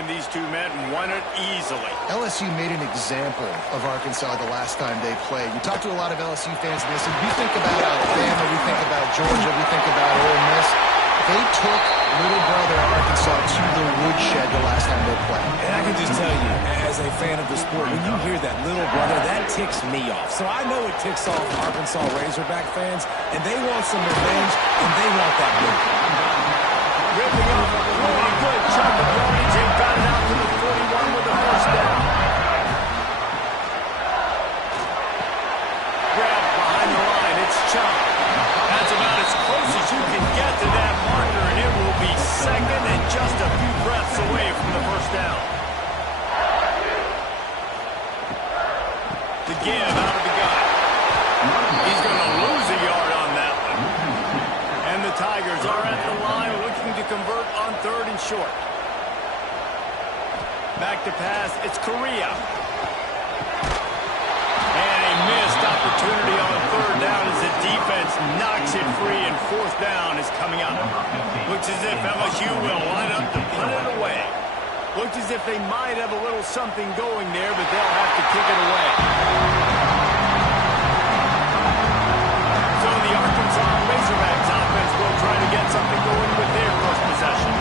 time, these two men won it easily. LSU made an example of Arkansas the last time they played. We talked to a lot of LSU fans, and they said, we think about Alabama, we think about Georgia, we think about Ole Miss. They took little brother Arkansas to the woodshed the last time they played. And I can just tell you, as a fan of the sport, when you hear that little brother, that ticks me off. So I know it ticks off Arkansas Razorback fans, and they want some revenge, and they want that win. Ripping off a really good chunk of yardage and got it out to the 41 with the first down. Grab behind the line, it's Chop. That's about as close as you can get to that marker, and it will be second and just a few breaths away from the first down. The give out of the gun. He's going to lose a yard on that one. And the Tigers are at the line looking to convert on 3rd and short. Back to pass, it's Correa. And a missed opportunity on 3rd down as the defense knocks it free, and 4th down is coming up. Looks as if LSU will line up to punt it away. Looks as if they might have a little something going there, but they'll have to kick it away. So the Arkansas Razorbacks offense will try to get something going with their first possession.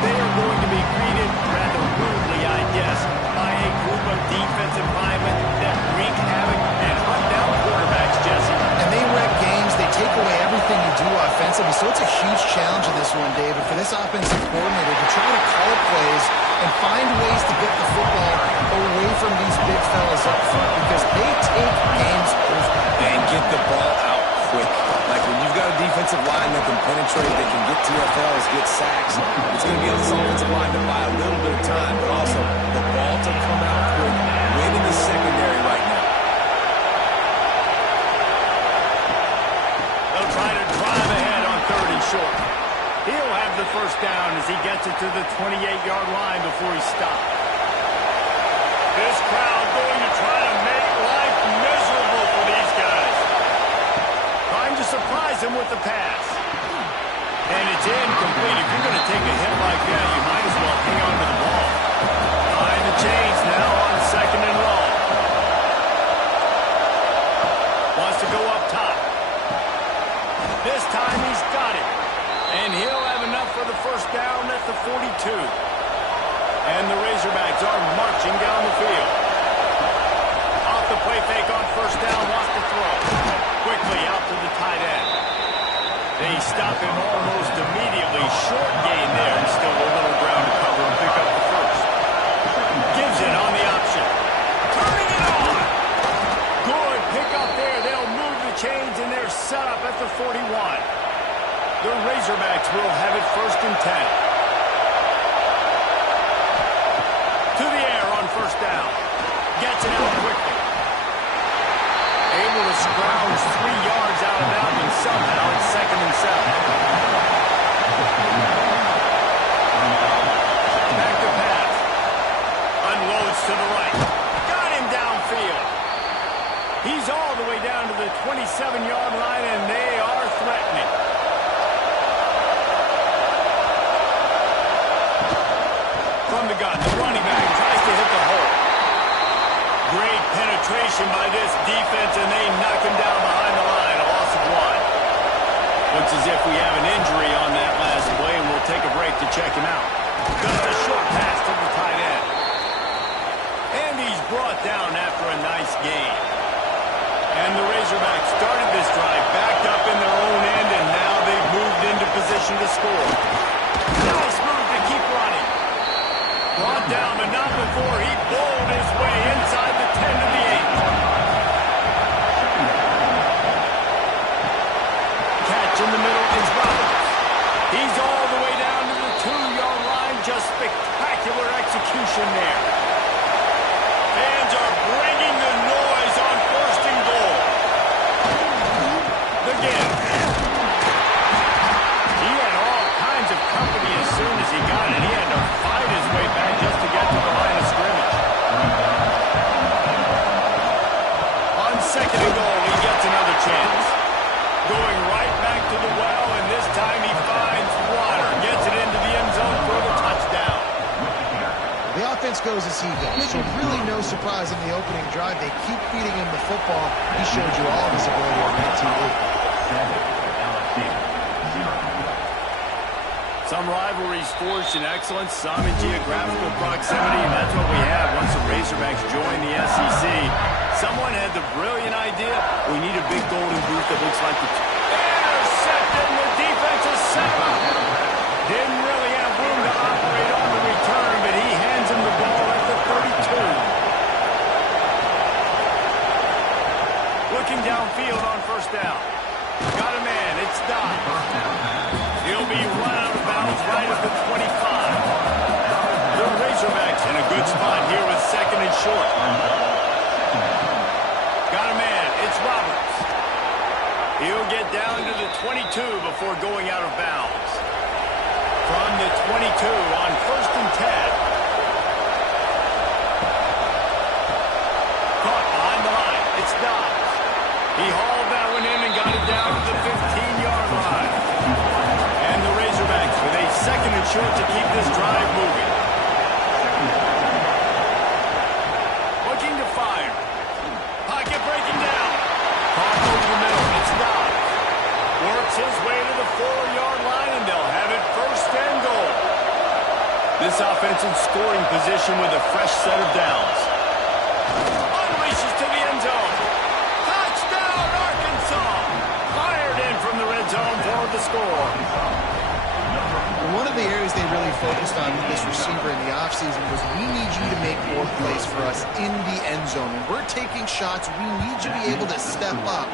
They are going to be greeted rather rudely, I guess, by a group of defensive linemen that wreak havoc and hunt down quarterbacks, Jesse. And they wreck games. They take away everything you do offensively. So it's a huge challenge in this one, David, for this offensive coordinator to try to call plays and find ways to get the football away from these big fellas up front, because they take games over. And get the ball out quick. Like when you've got a defensive line that can penetrate, that can get TFLs, get sacks, it's going to be on this offensive line to buy a little bit of time, but also the ball to come out quick, win in the secondary right now. They'll try to drive ahead on 3rd and short. He'll have the first down as he gets it to the 28-yard line before he stops. This crowd going to try to make life miserable for these guys. Trying to surprise him with the pass. And it's incomplete. If you're going to take a hit like that, you might as well hang on to the ball. Behind the chains now on 2nd and long. Wants to go up top. This time he's got it. And he'll have enough for the first down at the 42. And the Razorbacks are marching down the field. Off the play fake on first down, wants to throw. Quickly out to the tight end. They stop him almost immediately. Short gain there, and still a little ground to cover and pick up the first. Gives it on the option. Turning it on. Good pick up there. They'll move the chains, and they're set up at the 41. The Razorbacks will have it 1st and 10. To the air on first down. Gets it out quickly. Able to scrounge 3 yards out of bounds, and somehow it's 2nd and 7. Back to pass. Unloads to the right. Got him downfield. He's all the way down to the 27-yard line, and they are threatening. From the gun, the running back tries to hit the hole. Great penetration by this defense, and they knock him down behind the line. A loss of 1. Looks as if we have an injury on that last play, and we'll take a break to check him out. Just a short pass to the tight end. And he's brought down after a nice gain. And the Razorbacks started this drive backed up in their own end, and now they've moved into position to score. Nice move to keep running. Brought down, but not before he bowled his way inside the 10 to the 8. Catch in the middle is Roberts. He's all the way down to the 2-yard line. Just spectacular execution there. Fans are bringing the noise on 1st and goal. Again. He had all kinds of company as soon as he got it. He had to fight his way back just to get to the line of scrimmage. On 2nd and goal, he gets another chance. Going right back to the well, and this time he finds water. Gets it into the end zone for the touchdown. goes as he goes. So really no surprise in the opening drive. They keep feeding him the football. He showed you all of his ability on that TV. Some rivalries forged in excellence, some in geographical proximity, and that's what we have once the Razorbacks join the SEC. Someone had the brilliant idea, we need a big golden boot that looks like the... Intercepted, the defense is set up. Didn't really have room to operate on the return, but he hands him the ball at the 32. Looking downfield on first down. Got a man, it's Dodd. He'll be run out of bounds right at the 25. The Razorbacks in a good spot here with second and short. Got a man, it's Roberts. He'll get down to the 22 before going out of bounds. From the 22 on first and 10. Caught behind the line, it's Dobbs. He hauled that one in and got it down to the 15-yard line. And the Razorbacks with a second and short to keep this drive moving. Looking to fire. Pocket breaking down. Caught over the middle. It's Dobbs. Works his way to the 4-yard line, and they'll have it first and goal. This offense in scoring position with a fresh set of downs. Unleashes to the end zone. Touchdown, Arkansas! Fired in from the red zone for the score. One of the areas they really focused on with this receiver in the offseason was we need you to make more plays for us in the end zone. When we're taking shots, we need you to be able to step up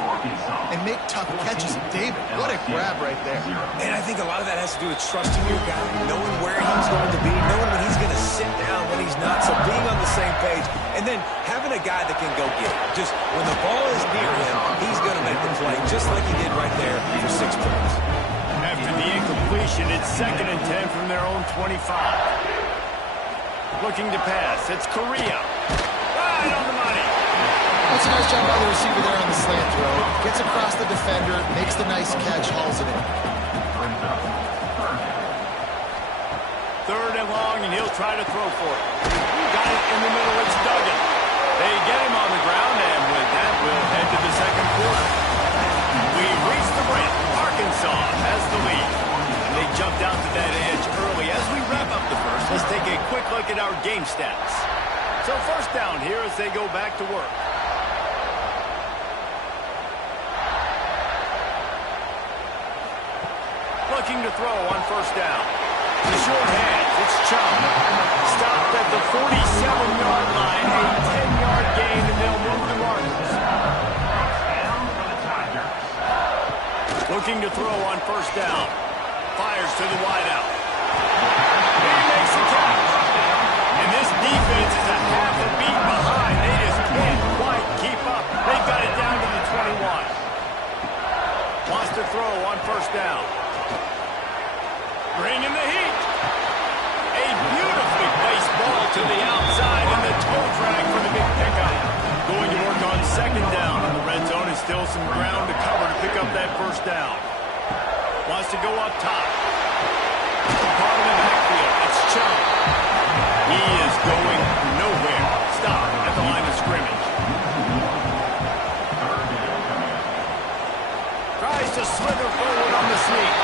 and make tough catches. David, what a grab right there. And I think a lot of that has to do with trusting your guy, knowing where he's going to be, knowing when he's going to sit down, when he's not. So being on the same page, and then having a guy that can go get it. Just when the ball is near him, he's going to make the play, just like he did right there for 6 points. After the incompletion, it's second and 10 from their own 25. Looking to pass, it's Correa. Right on the money. That's a nice job by the receiver there on the slant throw. Gets across the defender, makes the nice catch, hauls it in. Third and long, and he'll try to throw for it. Got it in the middle, it's Duggan. They get him on the ground, and with that, we'll head to the second quarter. We've reached the break. Arkansas has the lead. And they jumped out to that edge early. As we wrap up the first, let's take a quick look at our game stats. So first down here as they go back to work. Looking to throw on first down. The short hands, it's Chum. Stopped at the 47-yard line, a 10-yard gain, and they'll move the markers. Looking to throw on first down. Fires to the wideout. He makes the catch. And this defense is a half a beat behind. They just can't quite keep up. They've got it down to the 21. Wants to throw on first down. Bringing the heat. A beautifully placed ball to the outside and the toe drag for the big pickup. Going to work on second down in the red zone and still some ground to cover to pick up that first down. Wants to go up top. Caught in the backfield. It's Chum. He is going nowhere. Stop at the line of scrimmage. Tries to slither forward on the sneak.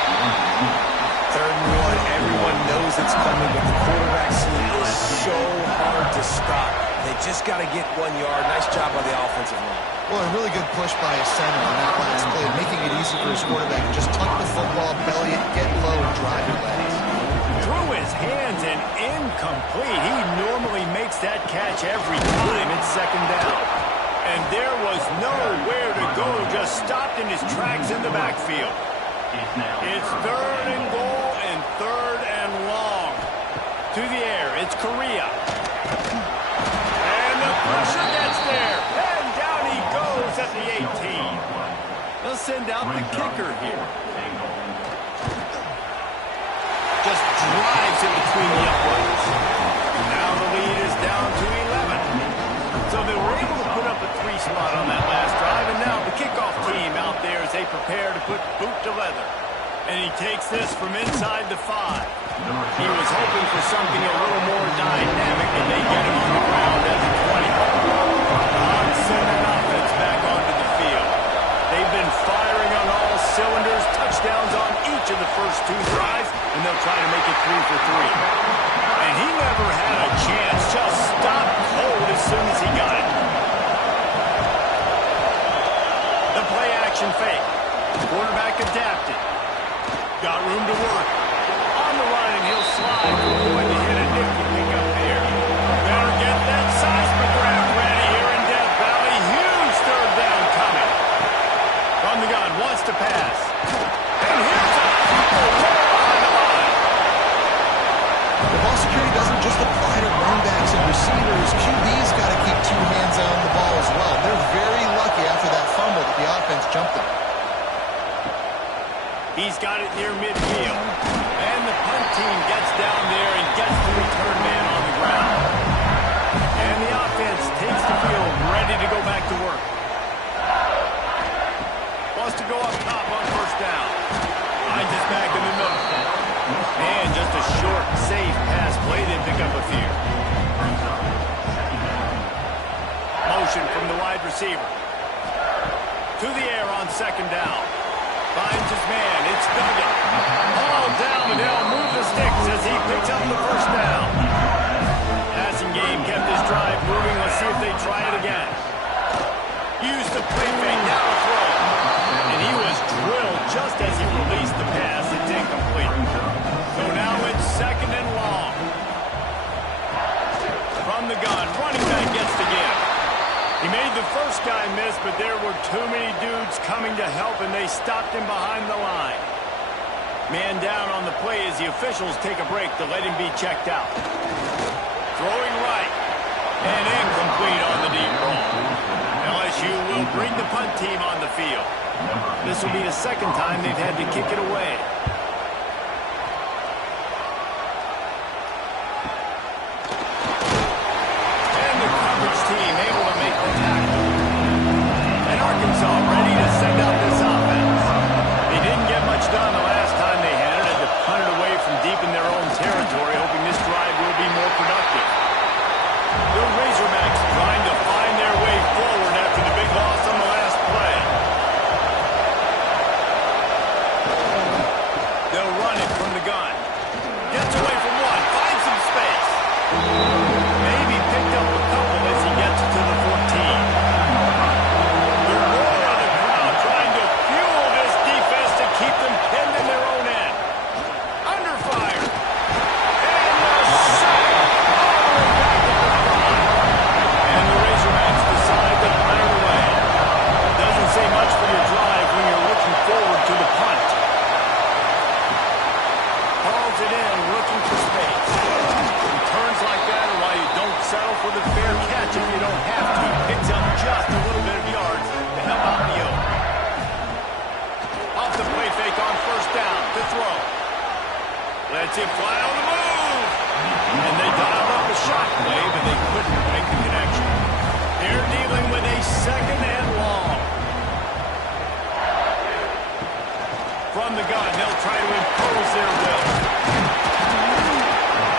Third and one, everyone knows it's coming, but the quarterback sneak is so hard to stop. They just got to get 1 yard. Nice job by the offensive line. Well, a really good push by his center on that last play, making it easy for his quarterback to just tuck the football, belly it, get low, and drive your legs. Through his hands and incomplete. He normally makes that catch every time it's second down. And there was nowhere to go, just stopped in his tracks in the backfield. It's third and goal and third and long. To the air, it's Correa. And the pressure gets there. And down he goes at the 18. They'll send out the kicker here. Just drives it between the uprights. Now the lead is down to 11. So they were able to put up a 3 spot on that last drive. And now the kickoff team out there as they prepare to put boot to leather. And he takes this from inside the 5. He was hoping for something a little more dynamic, and they get him on the ground at the 20. Hogs send that offense back onto the field. They've been firing on all cylinders, touchdowns on each of the first 2 drives, and they'll try to make it 3 for 3. And he never had a chance, just stopped cold as soon as he got it. The play action fake. Quarterback adapted. Got room to work. On the run, and he'll slide to avoid the hit and nifty pick up there. Better get that seismograph ready here in Death Valley. Huge third down coming. From the gun, wants to pass. And here's a people way behind the line. The ball security doesn't just apply to running backs and receivers. QB's got to keep 2 hands on the ball as well. They're very lucky after that fumble that the offense jumped them. He's got it near midfield. And the punt team gets down there and gets the return man on the ground. And the offense takes the field, ready to go back to work. Wants to go up top on first down. Finds his back in the middle. And just a short, safe pass play. They pick up a few. Motion from the wide receiver. To the air on second down. Finds his man. It's Duggan. All down, and they'll move the sticks as he picks up the first down. Passing game kept his drive moving. Let's see if they try it again. Used the play fake, now a throw. And he was drilled just as he released the pass. It's incomplete. So now it's second and long. From the gun, running back gets the give. He made the first guy miss, but there were too many dudes coming to help, and they stopped him behind the line. Man down on the play as the officials take a break to let him be checked out. Throwing right, and incomplete on the deep ball. LSU will bring the punt team on the field. This will be the second time they've had to kick it away. And the coverage team able to make the tackle. And Arkansas ready to send out this offense. They didn't get much done the last time they had it, had to punt it away from deep in their own territory, hoping this drive will be more productive. The Razorbacks trying to find their way forward after the big loss on the last play. They'll run it from the gun. Gets away from one, finds some space. Maybe picked up a couple as he gets to the 14. The roar of the crowd trying to fuel this defense to keep them pinned in their own end. Under fire. And the sack. And the Razorbacks decide to punt it away. Doesn't say much for your drive when you're looking forward to the punt. Hauls it in, looking for space. Returns like that are why you don't settle for the fair catch if you don't have to. Picks up just a little bit of yards to help out the yoke. Off the play fake on first down to throw. Lets it fly on the move. And they dialed up a shot play, but they couldn't make the connection. They're dealing with a second and long. From the gun, they'll try to impose their will.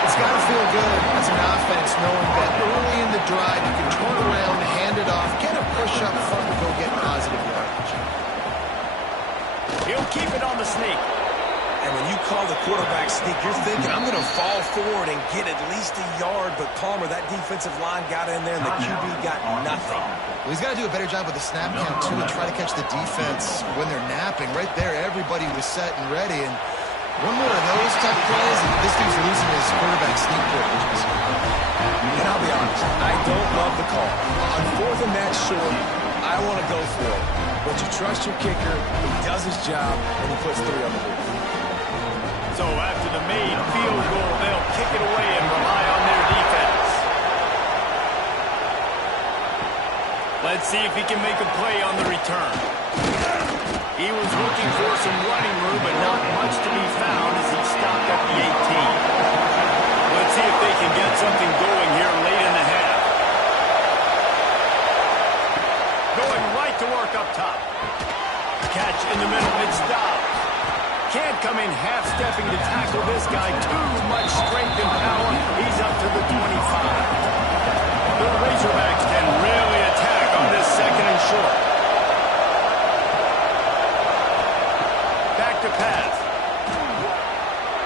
It's got to feel good as an offense knowing that early in the drive you can turn around, hand it off, get a push up front to go get positive yardage. He'll keep it on the sneak. And when you call the quarterback sneak, you're thinking, I'm going to fall forward and get at least a yard. But Palmer, that defensive line got in there, and the QB got nothing. Well, he's got to do a better job with the snap count, too, and try to catch the defense when they're napping. Right there, everybody was set and ready. And one more of those type plays, and this dude's losing his quarterback sneak privileges. And I'll be honest, I don't love the call. On fourth and that short, I want to go for it. But you trust your kicker, he does his job, and he puts 3 on the board. So after the made field goal, they'll kick it away and rely on their defense. Let's see if he can make a play on the return. He was looking for some running room, but not much to be found as he stopped at the 18. Let's see if they can get something going here late in the half. Going right to work up top. Catch in the middle, it's stopped. Can't half-stepping to tackle this guy. Too much strength and power. He's up to the 25. The Razorbacks can really attack on this second and short. Back to pass.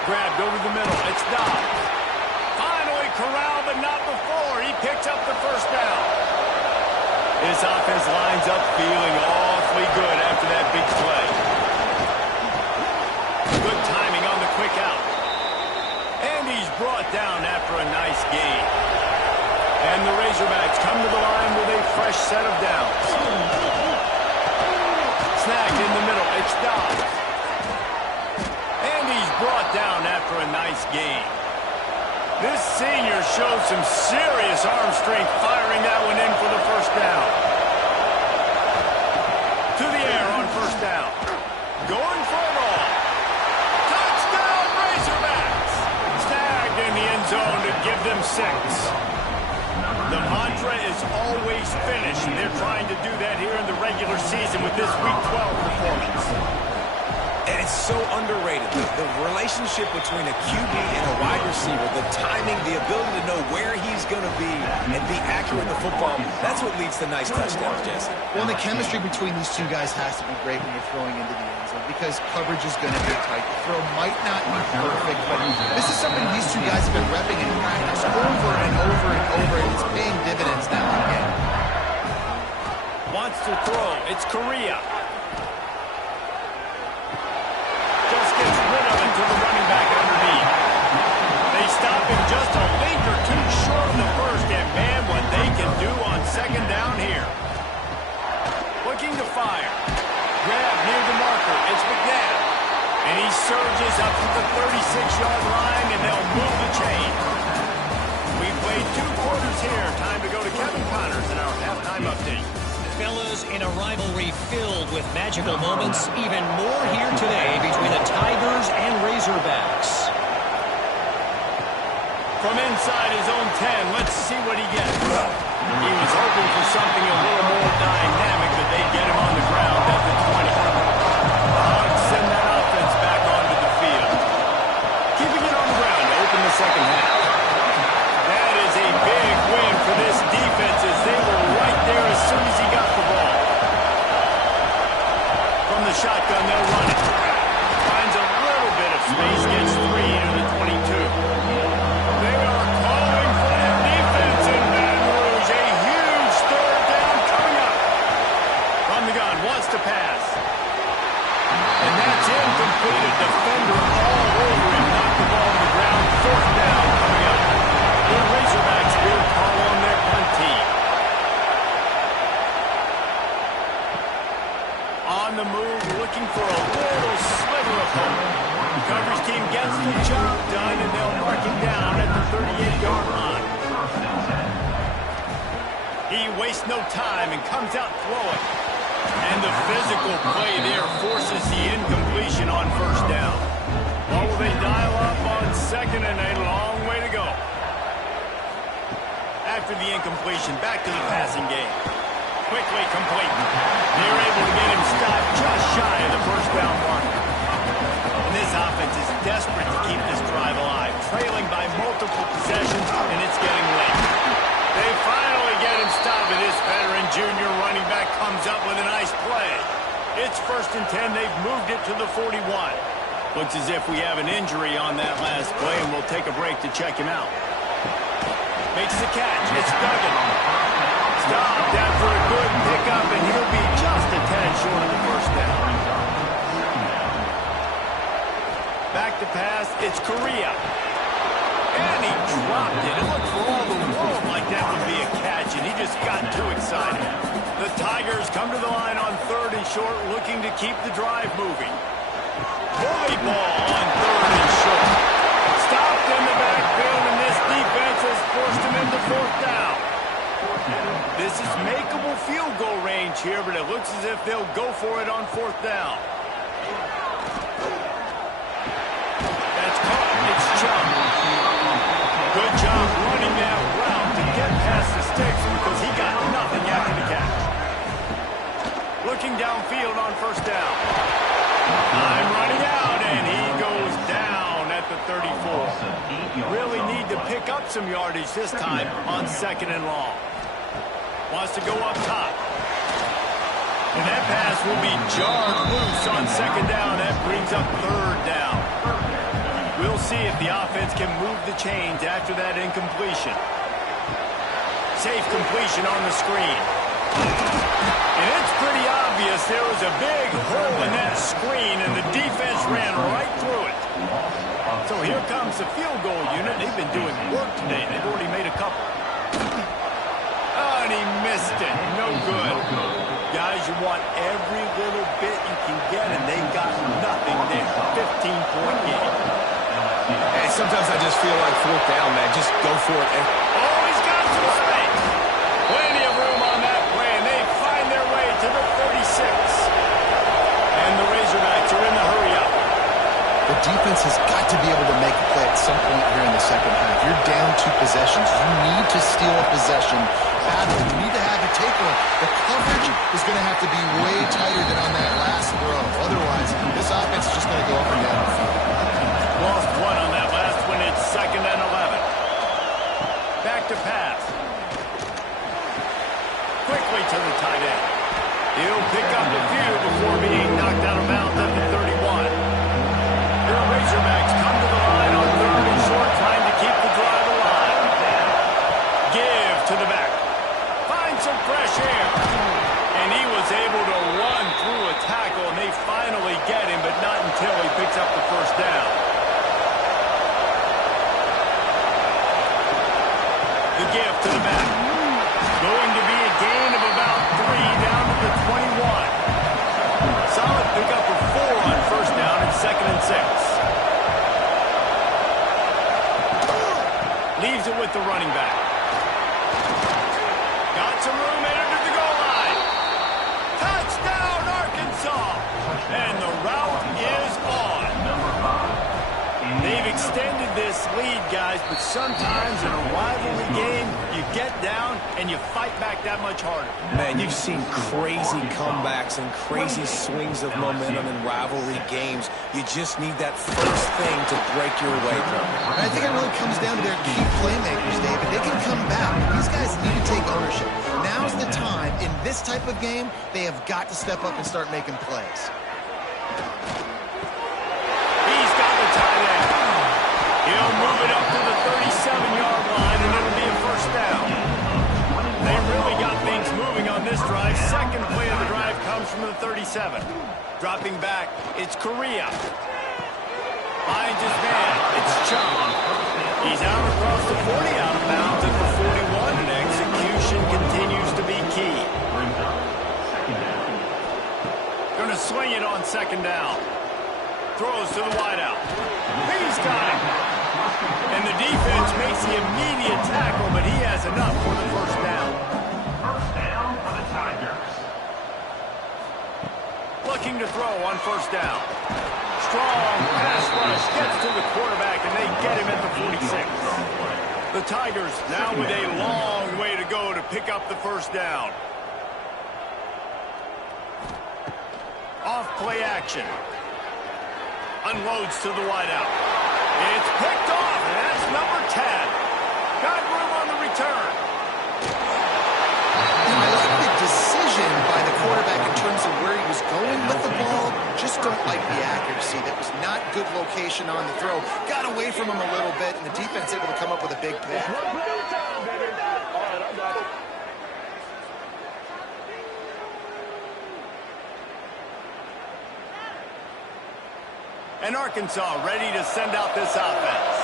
Grabbed over the middle. It's Dobbs. Finally corralled, but not before. He picks up the first down. This offense lines up feeling awfully good after that big play. Good timing on the quick out. And he's brought down after a nice gain. And the Razorbacks come to the line with a fresh set of downs. Snagged in the middle. It's Dobbs. And he's brought down after a nice gain. This senior showed some serious arm strength firing that one in for the first down. To the air on first down. Going for it all. Touchdown Razorbacks! Snagged in the end zone to give them 6. The mantra is always finish, and they're trying to do that here in the regular season with this Week 12 performance. And it's so underrated. The relationship between a QB and a wide receiver, the timing, the ability to know where he's going to be and be accurate with the football, that's what leads to nice touchdowns, Jesse. Well, and the chemistry between these two guys has to be great when you're throwing into the end zone because coverage is going to be tight. The throw might not be perfect, but this is something these two guys have been repping in practice over and over and over, and it's paying dividends now again. Wants to throw. It's Correa. Gets rid of it to the running back underneath. They stop him just a link or two short of the first, and man, what they can do on second down here. Looking to fire. Grab near the marker. It's McNabb. And he surges up to the 36-yard line, and they'll move the chain. We played 2 quarters here. Time to go to Kevin Connors in our halftime update. Fellas, in a rivalry filled with magical moments, even more here today between the Tigers and Razorbacks. From inside his own 10, let's see what he gets. He was hoping for something a little more dynamic, but they get him on the ground at the 20. The Hogs send that offense back onto the field. Keeping it on the ground to open the second half. That is a big win for this defense as they were right there as soon as he got the ball. From the shotgun, they'll run it. Finds a little bit of space, gets 3 into the 22. They are calling for their defense in Baton Rouge. A huge third down coming up. From the gun, wants to pass. And that's incomplete. A defender all over him. Knocked the ball to the ground. Fourth down coming up. The Razorbacks will call on their punt team. On the move, looking for a little sliver of hope. The coverage team gets the job done, and they'll mark him down at the 38-yard line. He wastes no time and comes out throwing. And the physical play there forces the incompletion on first down. What will they dial up on second and a long way to go? After the incompletion, back to the passing game. Quickly complete. They're able to get him stopped just shy of the first down mark. And this offense is desperate to keep this drive alive, trailing by multiple possessions, and it's getting late. They finally get him stopped, and this veteran junior running back comes up with a nice play. It's 1st and 10. They've moved it to the 41. Looks as if we have an injury on that last play, and we'll take a break to check him out. Makes the catch. It's Duggan. Stopped after a good pickup, and he'll be just a tad short of the first down. Back to pass. It's Correa. And he dropped it. It looked for all the world like that would be a catch, and he just got too excited. The Tigers come to the line on 3rd and short, looking to keep the drive moving. Bully ball on 3rd and short. Stopped in the backfield, and this defense has forced him into 4th down. This is makeable field goal range here, but it looks as if they'll go for it on 4th down. That's caught. It's Chubb. Good job running that route to get past the sticks because he got nothing after the catch. Looking downfield on 1st down. Time running out, and he goes some yardage this time on 2nd and long. Wants to go up top. And that pass will be jarred loose on 2nd down. That brings up 3rd down. We'll see if the offense can move the chains after that incompletion. Safe completion on the screen. And it's pretty obvious there was a big hole in that screen, and the defense ran right through it. So here comes the field goal unit. They've been doing work today. They've already made a couple. Oh, and he missed it. No good. Guys, you want every little bit you can get, and they got nothing there. 15-point game. And sometimes I just feel like 4th down, man. Just go for it. Oh, he's got some space. Plenty of room on that play, and they find their way to the 36. And the Razorbacks are in the hurry-up. The defense has got to be able to make a play at some point here in the 2nd half. You're down 2 possessions. You need to steal a possession badly. You need to have a takeaway. The coverage is going to have to be way tighter than on that last throw. Otherwise, this offense is just going to go up and down the field. Lost 1 on that last one. It's 2nd and 11. Back to pass. Quickly to the tight end. He'll pick up a few before being knocked out of bounds at the 31. Your Razorbacks come to the line on 3rd and short, trying to keep the drive alive. Give to the back. Find some fresh air. And he was able to run through a tackle, and they finally get him, but not until he picks up the 1st down. The give to the back. Going to be a gain of about 3 down to the 21. Solid pickup of 4 on 1st down and 2nd and 6. Leaves it with the running back. Got some room, entered to the goal line. Touchdown, Arkansas! And the route is on. They've extended this lead, guys, but sometimes in a rivalry game, you get down and you fight back that much harder. Man, you've seen crazy comebacks and crazy swings of momentum in rivalry games. You just need that first thing to break your way through. I think it really comes down to their key playmakers, David. They can come back. These guys need to take ownership. Now's the time. In this type of game, they have got to step up and start making plays. He's got the tight end. He'll move it up to the 37-yard line, and it'll be a 1st down. They really got things moving on this drive. 2nd play of the drive comes from the 37. Dropping back, it's Correa. Finds his man. It's Chung. He's out across the 40, out of bounds at the 41, and execution continues to be key. Going to swing it on 2nd down. Throws to the wideout. He's got it. And the defense makes the immediate tackle, but he has enough for the 1st down. 1st down for the Tigers. Looking to throw on 1st down. Strong pass rush gets to the quarterback, and they get him at the 46. The Tigers now with a long way to go to pick up the 1st down. Off play action. Unloads to the wideout. It's picked off, and that's number 10. Got room on the return. And I like the decision by the quarterback in terms of where he was going with the ball. Just don't like the accuracy. That was not good location on the throw. Got away from him a little bit, and the defense able to come up with a big pick. And Arkansas ready to send out this offense.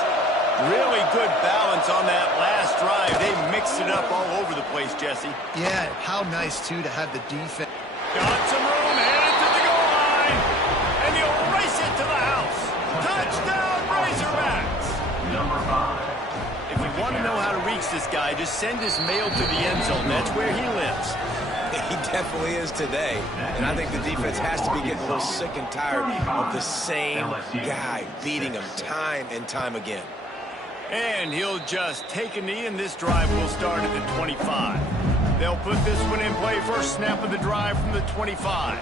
Really good balance on that last drive. They mixed it up all over the place, Jesse. Yeah, how nice, too, to have the defense. Got some room, headed to the goal line. And he'll race it to the house. Touchdown, Razorbacks. Number 5. If you want to know how to reach this guy, just send his mail to the end zone. That's where he lives. He definitely is today. And I think the defense has to be getting a little sick and tired of the same guy beating him time and time again. And he'll just take a knee, and this drive will start at the 25. They'll put this one in play. First snap of the drive from the 25.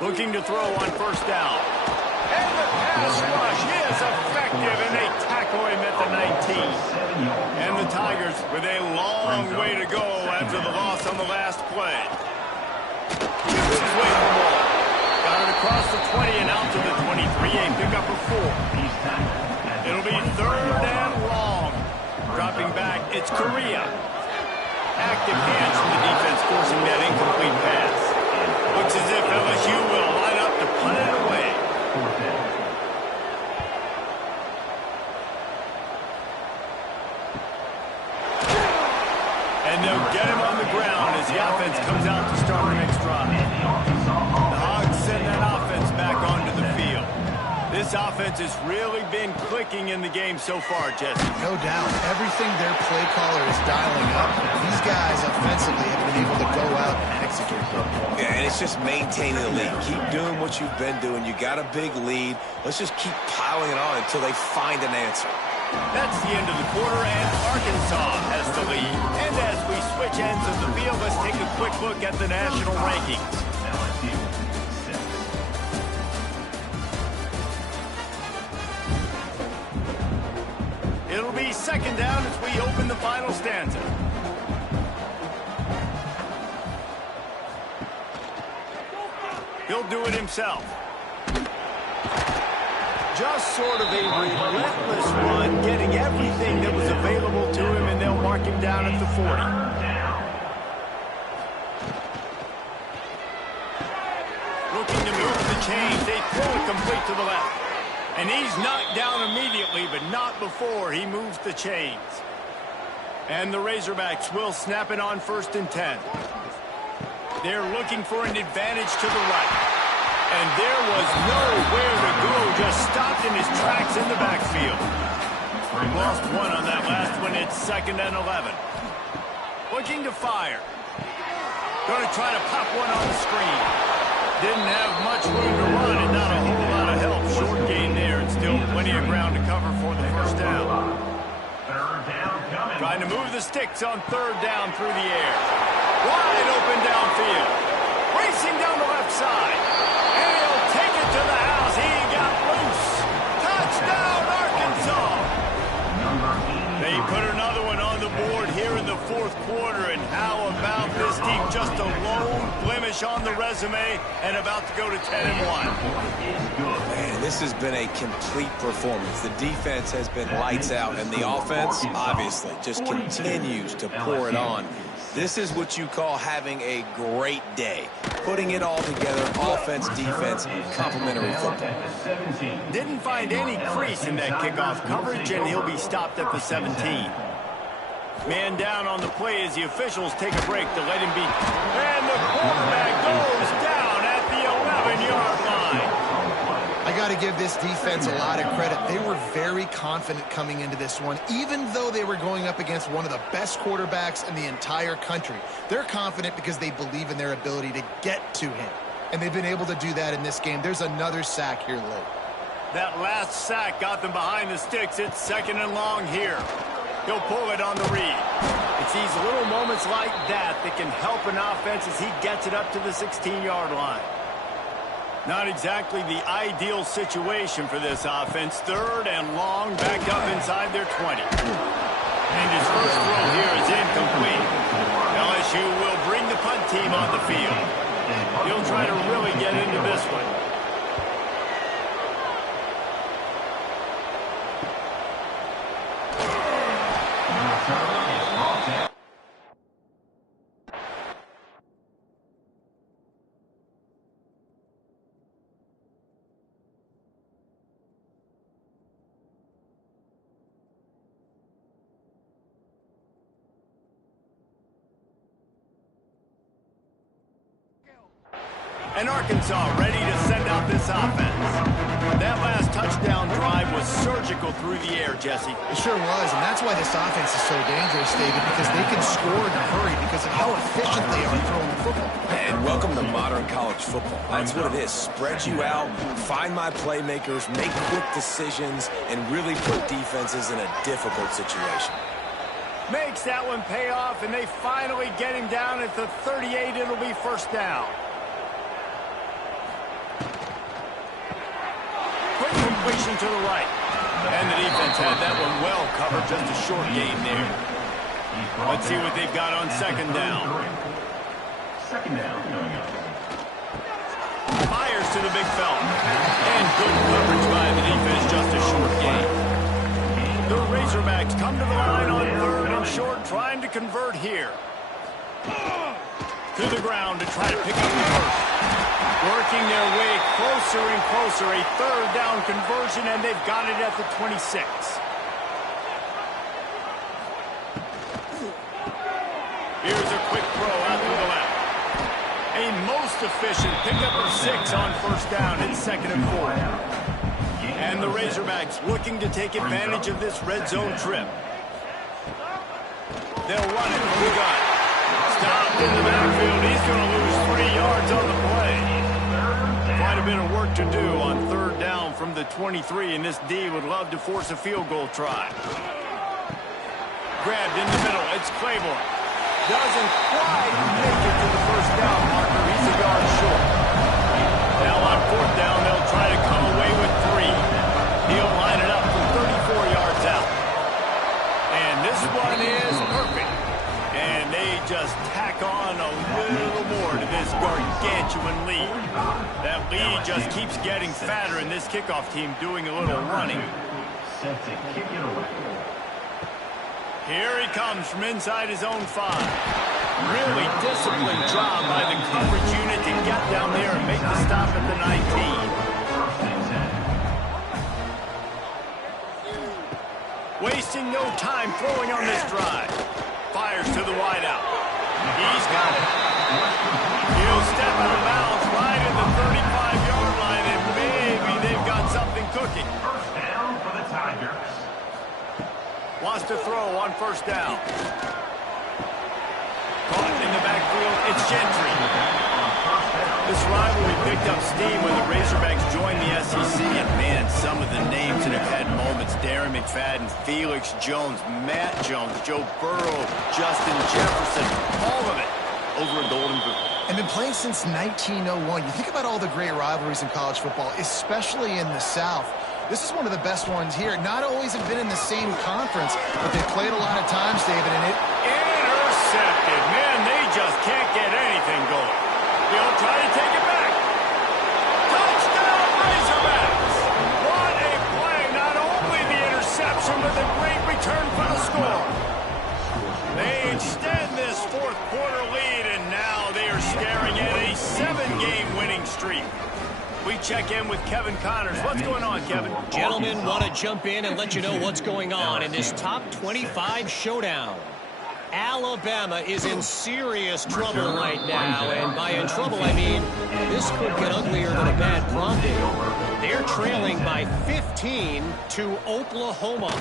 Looking to throw on 1st down. And the pass rush is effective, and they tackle for him at the 19. And the Tigers with a long way to go after the loss on the last play. Gives his way for more. Got it across the 20 and out to the 23. A pickup of 4. It'll be 3rd and long. Dropping back, it's Correa. Active hands from the defense forcing that incomplete pass. Looks as if LSU will line up to punt it away. And they'll get him on the ground as the offense comes out to start the next drive. The Hogs send that offense back onto the field. This offense has really been clicking in the game so far, Jesse. No doubt. Everything their play caller is dialing up. These guys offensively have been able to go out and execute. Yeah, and it's just maintaining the lead. Keep doing what you've been doing. You got a big lead. Let's just keep piling it on until they find an answer. That's the end of the quarter, and Arkansas has the lead. And as we switch ends of the field, let's take a quick look at the national rankings. It'll be 2nd down as we open the final stanza. He'll do it himself. Just sort of a relentless run, getting everything that was available to him, and they'll mark him down at the 40. Looking to move the chains. They throw it complete to the left. And he's knocked down immediately, but not before he moves the chains. And the Razorbacks will snap it on 1st and 10. They're looking for an advantage to the right. And there was nowhere to go, just stopped in his tracks in the backfield. Lost 1 on that last one. It's 2nd and 11. Looking to fire. Going to try to pop one on the screen. Didn't have much room to run and not a whole lot of help. Short gain there and still plenty of ground to cover for the 1st down. Trying to move the sticks on 3rd down through the air. Wide open downfield. Racing down the left side. And he'll take it to the house. He got loose. Touchdown, Arkansas. They put another one on the board here in the 4th quarter. And how about this team? Just a lone blemish on the resume and about to go to 10-1. Man, this has been a complete performance. The defense has been lights out, and the offense, obviously, just continues to pour it on. This is what you call having a great day. Putting it all together, offense, defense, complementary football. Didn't find any crease in that kickoff coverage, and he'll be stopped at the 17. Man down on the play as the officials take a break to let him be. And the quarterback goes down at the 11-yard line. I got to give this defense a lot of credit. They were very confident coming into this one, even though they were going up against one of the best quarterbacks in the entire country. They're confident because they believe in their ability to get to him, and they've been able to do that in this game. There's another sack here late. That last sack got them behind the sticks. It's 2nd and long here. He'll pull it on the read. It's these little moments like that that can help an offense as he gets it up to the 16-yard line. Not exactly the ideal situation for this offense. 3rd and long, backed up inside their 20. And his first throw here is incomplete. LSU will bring the punt team on the field. He'll try to really get into this one. And Arkansas ready to send out this offense. That last touchdown drive was surgical through the air, Jesse. It sure was, and that's why this offense is so dangerous, David, because they can score in a hurry because of how efficient they are throwing the football. And welcome to modern college football. That's what it is. Spread you out, find my playmakers, make quick decisions, and really put defenses in a difficult situation. Makes that one pay off, and they finally get him down at the 38. It'll be 1st down. Quick completion to the right. And the defense had that one well covered, just a short gain there. Let's see what they've got on second down. Second down coming up. Fires to the big fella. And good coverage by the defense, just a short gain. The Razorbacks come to the line on third and short, trying to convert here. To the ground to try to pick up the first. Working their way closer and closer. A third down conversion, and they've got it at the 26. Here's a quick throw out to the left. A most efficient pickup of 6 on first down. It's second and 4. And the Razorbacks looking to take advantage of this red zone trip. They'll run it from the gun. Stopped in the backfield. He's going to lose 3 yards on the play. Quite a bit of work to do on third down from the 23, and this D would love to force a field goal try. Grabbed in the middle. It's Claiborne. Doesn't quite make it to the first down marker. He's a yard short. Now on fourth down, they'll try to come away with 3. He'll line it up from 34 yards out. And this one is perfect. And they just tack on a little more to this gargantuan lead. That lead just keeps getting fatter, and this kickoff team doing a little running. Set to kick it away. Here he comes from inside his own 5. Really disciplined job by the coverage unit to get down there and make the stop at the 19. Wasting no time throwing on this drive. Fires to the wideout. He's got it. He'll step out of bounds right at the 35-yard line, and maybe they've got something cooking. First down for the Tigers. Wants to throw on first down. Caught in the backfield, it's Gentry. This rivalry picked up steam when the Razorbacks joined the SEC, and man, some of the names that have had moments: Darren McFadden, Felix Jones, Matt Jones, Joe Burrow, Justin Jefferson, all of it over a Golden Boot. And been playing since 1901. You think about all the great rivalries in college football, especially in the South. This is one of the best ones here. Not always have been in the same conference, but they've played a lot of times, David, and it... Intercepted. Man, they just can't get anything going. They'll try to take it back. Touchdown, Razorbacks! What a play. Not only the interception, but the great return for the score. They extend this fourth quarter lead, and now they are staring at a 7-game winning streak. We check in with Kevin Connors. What's going on, Kevin? Gentlemen, want to jump in and let you know what's going on in this top 25 showdown. Alabama is in serious trouble right now, and by in trouble, I mean this could get uglier than a bad prom date. They're trailing by 15 to Oklahoma.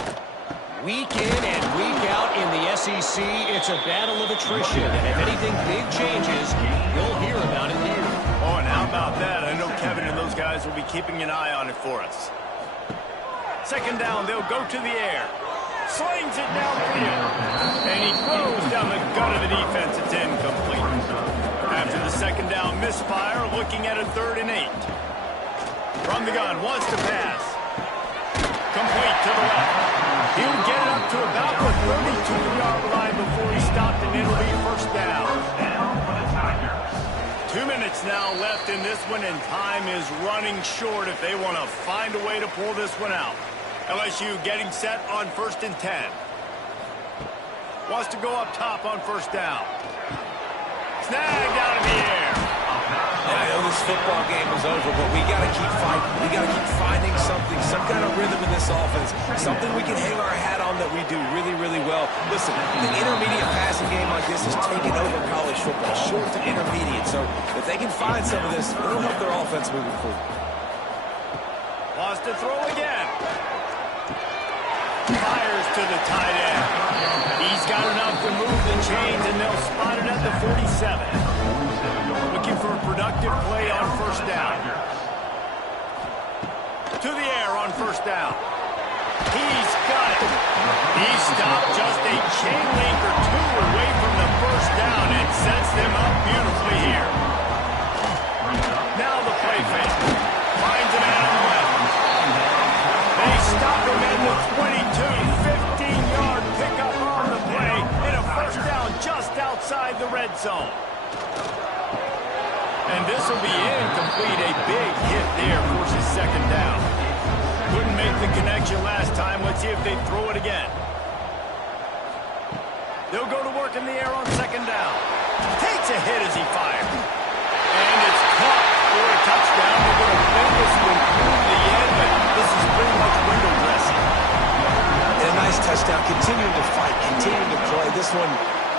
Week in and week out in the SEC, it's a battle of attrition, and if anything big changes, you'll hear about it here. Oh, and how about that? I know Kevin and those guys will be keeping an eye on it for us. Second down, they'll go to the air. Slings it downfield. And he throws down the gut of the defense. It's incomplete. After the second down misfire, looking at a 3rd and 8. From the gun, wants to pass. Complete to the left. He'll get it up to about the 32-yard line before he stopped, and it'll be first down. Down for the Tigers. 2 minutes now left in this one, and time is running short if they want to find a way to pull this one out. LSU getting set on 1st and 10. Wants to go up top on first down. Snagged out of the air. And I know this football game is over, but we got to keep fighting. We got to keep finding something, some kind of rhythm in this offense, something we can hang our hat on that we do really, really well. Listen, the intermediate passing game like this is taking over college football, short to intermediate. So if they can find some of this, it'll help their offense moving forward. Wants to throw again. Fires to the tight end. He's got enough to move the chains, and they'll spot it at the 47. Looking for a productive play on first down. To the air on first down. He's got it. He stopped just a chain link or 2 away from the first down and sets them up beautifully here. Now the play fake. Finds a man on the left. They stop him at the 22. 15-yard pickup on the play, and a first down just outside the red zone. And this will be incomplete. A big hit there, forces second down. Couldn't make the connection last time. Let's see if they throw it again. They'll go to work in the air on second down. Takes a hit as he fires. And it's caught for a touchdown. They're going to bend this one through the end, but this is pretty much window dressing. And a nice touchdown. Continuing to fight, continuing to play. This one,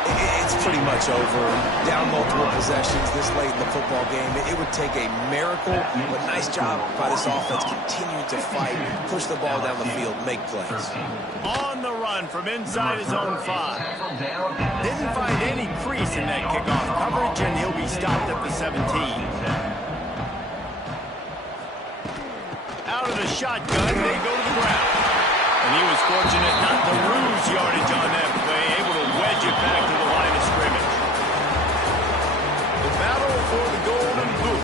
it's pretty much over. Down multiple possessions this late in the football game. It would take a miracle, but nice job by this offense continuing to fight, push the ball down the field, make plays. On the run from inside his own 5. Didn't find any crease in that kickoff coverage, and he'll be stopped at the 17. Out of the shotgun, they go to the ground. And he was fortunate not to lose yardage on that play.